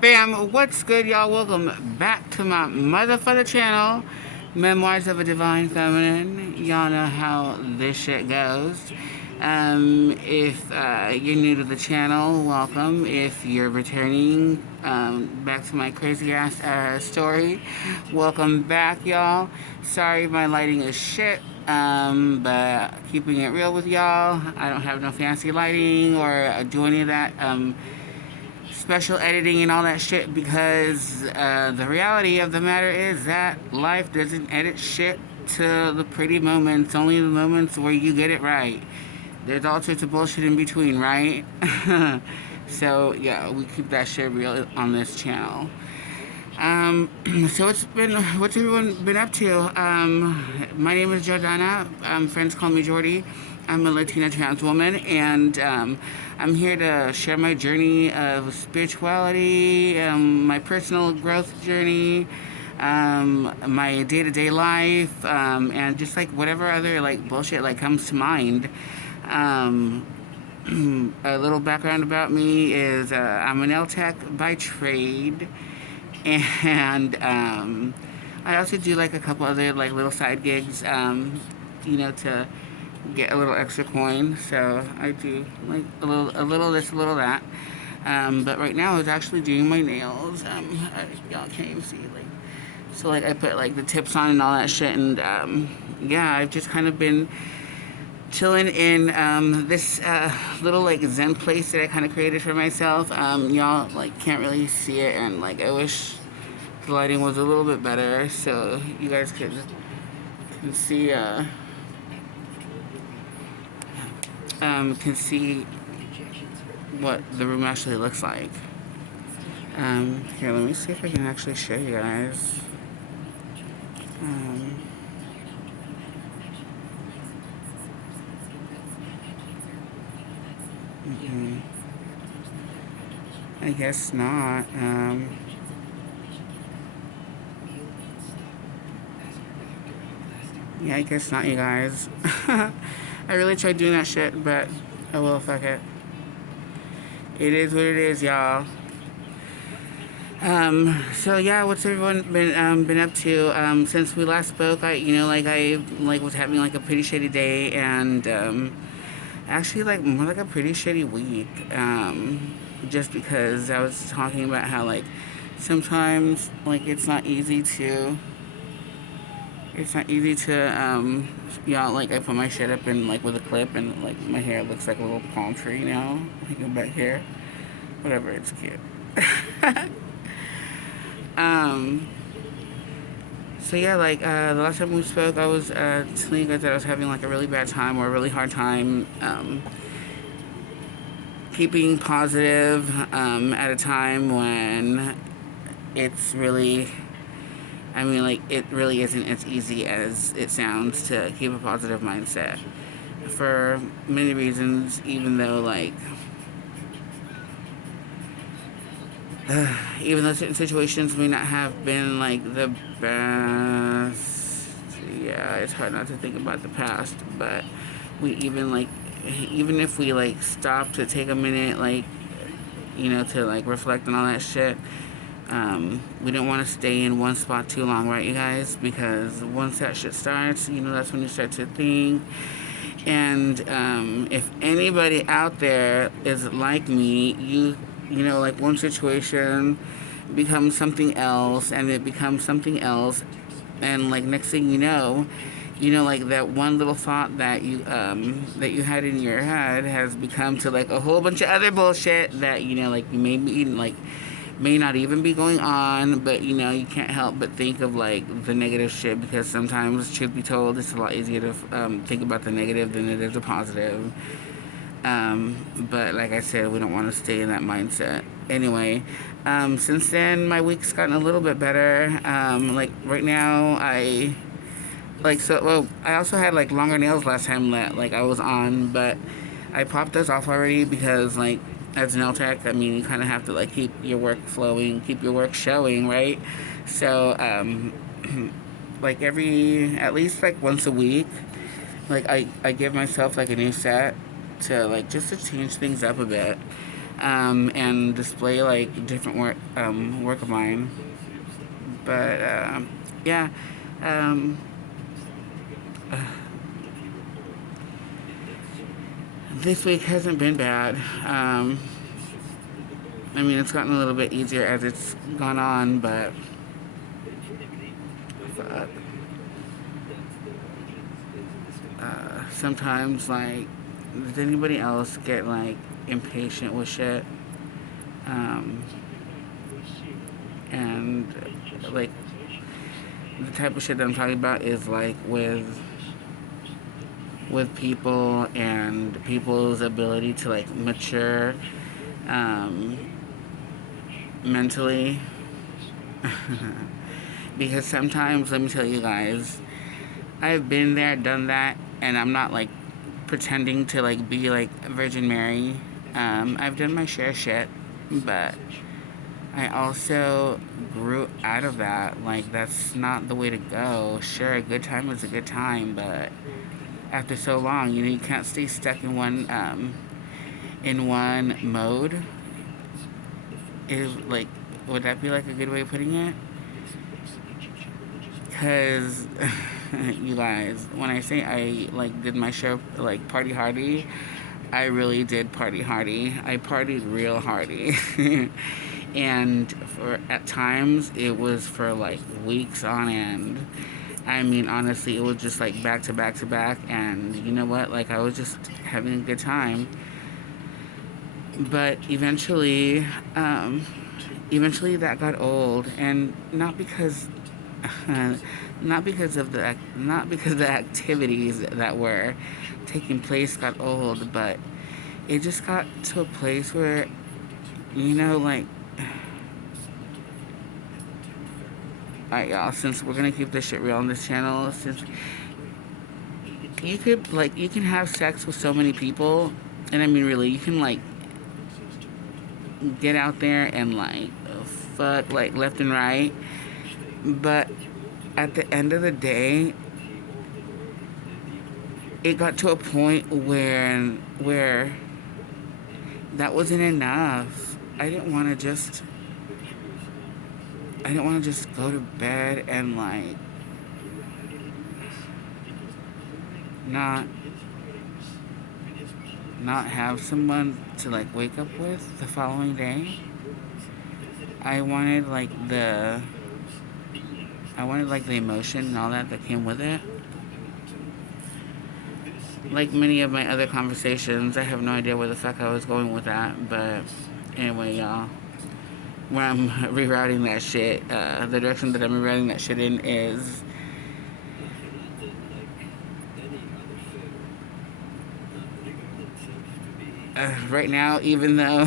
Bam, what's good, y'all? Welcome back to my motherfucker channel, Memoirs of a Divine Feminine. Y'all know how this shit goes. If you're new to the channel, welcome. If you're returning back to my crazy ass story, welcome back, y'all. Sorry my lighting is shit. But keeping it real with y'all, I don't have no fancy lighting or do any of that. Special editing and all that shit because the reality of the matter is that life doesn't edit shit to the pretty moments, only the moments where you get it right. There's all sorts of bullshit in between, right? So, yeah, we keep that shit real on this channel. Um, so what's everyone been up to? My name is Jordana. Friends call me Jordy. I'm a Latina trans woman, and I'm here to share my journey of spirituality, my personal growth journey, my day-to-day life, and just like whatever other like bullshit like comes to mind. Um, a little background about me is I'm an L-Tech by trade, and I also do like a couple other like little side gigs, to get a little extra coin. So I do like a little this, a little that. But right now I was actually doing my nails. Y'all can't even see like, so like I put like the tips on and all that shit, and yeah, I've just kind of been chilling in this little like zen place that I kind of created for myself. Y'all like can't really see it, and like I wish the lighting was a little bit better so you guys can see what the room actually looks like. Here, let me see if I can actually show you guys. Um, mm-mm. I guess not. Yeah, I guess not, you guys. I really tried doing that shit, but oh well, fuck it. It is what it is, y'all. So yeah, what's everyone been up to? Since we last spoke, I was having like a pretty shitty day, and actually like more like a pretty shitty week. Just because I was talking about how like sometimes like it's not easy to like I put my shit up in like with a clip, and like my hair looks like a little palm tree now, like back here. Whatever, it's cute. um so yeah, like the last time we spoke, I was telling you guys that I was having like a really bad time or a really hard time keeping positive at a time when it's really, I mean, like, it really isn't as easy as it sounds to keep a positive mindset for many reasons, even though, like, even though certain situations may not have been, like, the best. Yeah, it's hard not to think about the past, but we even if we, like, stop to take a minute, like, to, like, reflect on all that shit, we don't want to stay in one spot too long, right, you guys? Because once that shit starts, that's when you start to think. And if anybody out there is like me, like one situation becomes something else, and it becomes something else, and like next thing like that one little thought that you had in your head has become to like a whole bunch of other bullshit that like you may not even be going on, but you can't help but think of like the negative shit, because sometimes, truth be told, it's a lot easier to think about the negative than it is the positive. But like I said, we don't want to stay in that mindset. Anyway, since then, my week's gotten a little bit better. Like right now, I also had like longer nails last time that like I was on, but I popped those off already because like as an LTech, I mean, you kind of have to like keep your work flowing, keep your work showing, right? So, like at least like once a week, like I give myself like a new set to like just to change things up a bit. and display like different work of mine. But yeah, um, this week hasn't been bad. I mean, it's gotten a little bit easier as it's gone on, but fuck. Sometimes, like, does anybody else get like impatient with shit? Um, and like the type of shit that I'm talking about is like with people and people's ability to like mature um, mentally. Because sometimes, let me tell you guys, I've been there, done that, and I'm not like pretending to like be like Virgin Mary. I've done my share of shit, but I also grew out of that. Like, that's not the way to go. Sure, a good time is a good time, but after so long, you can't stay stuck in one mode. Is like, would that be like a good way of putting it? Because you guys, when I say I like did my show like party hardy, I really did party hardy. I partied real hardy. And for at times it was for like weeks on end. I mean, honestly, it was just like back to back to back, and you know what, like I was just having a good time. But eventually that got old, and not because the activities that were taking place got old, but it just got to a place where, like, alright, y'all, since we're gonna keep this shit real on this channel, since you can have sex with so many people, and I mean, really, you can, like, get out there and, like, fuck, like, left and right, but at the end of the day, it got to a point where that wasn't enough. I didn't want to just go to bed and like not have someone to like wake up with the following day. I wanted like the emotion and all that came with it. Like many of my other conversations, I have no idea where the fuck I was going with that, but anyway, y'all, where I'm rerouting that shit, the direction that I'm rerouting that shit in is right now, even though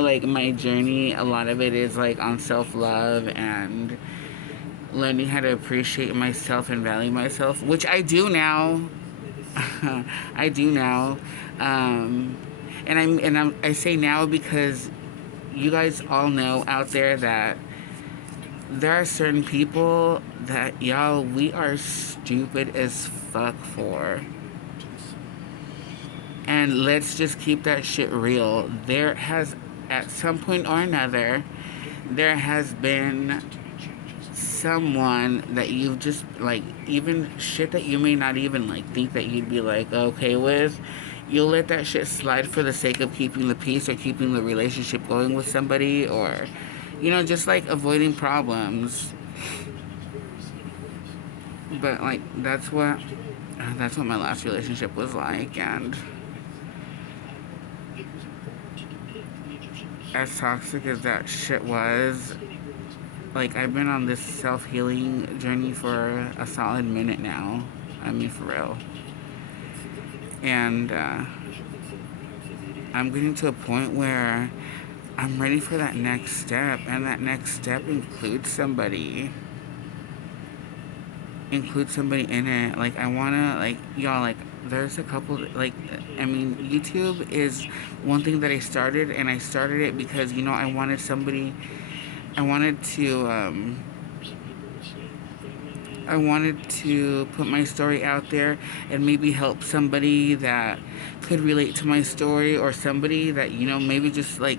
like my journey, a lot of it is like on self-love and learning how to appreciate myself and value myself, which I do now. I do now. I say now because you guys all know out there that there are certain people that, y'all, we are stupid as fuck for. And let's just keep that shit real. There has, at some point or another, there has been someone that you've just, like, even shit that you may not even, like, think that you'd be, like, okay with, you'll let that shit slide for the sake of keeping the peace or keeping the relationship going with somebody, or, just, like, avoiding problems. But, like, that's what my last relationship was like, and as toxic as that shit was, like, I've been on this self-healing journey for a solid minute now. I mean, for real. And I'm getting to a point where I'm ready for that next step, and that next step includes somebody in it. Like, I wanna, like, y'all, like, there's a couple, like, I mean, YouTube is one thing that I started, and I started it because, I wanted to, I wanted to put my story out there and maybe help somebody that could relate to my story, or somebody that, you know, maybe just like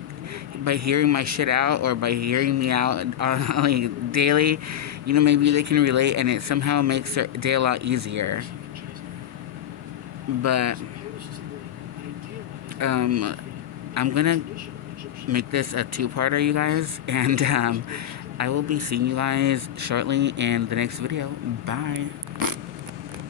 by hearing my shit out or by hearing me out like daily, you know, maybe they can relate and it somehow makes their day a lot easier. But I'm gonna make this a two-parter, you guys, and I will be seeing you guys shortly in the next video. Bye.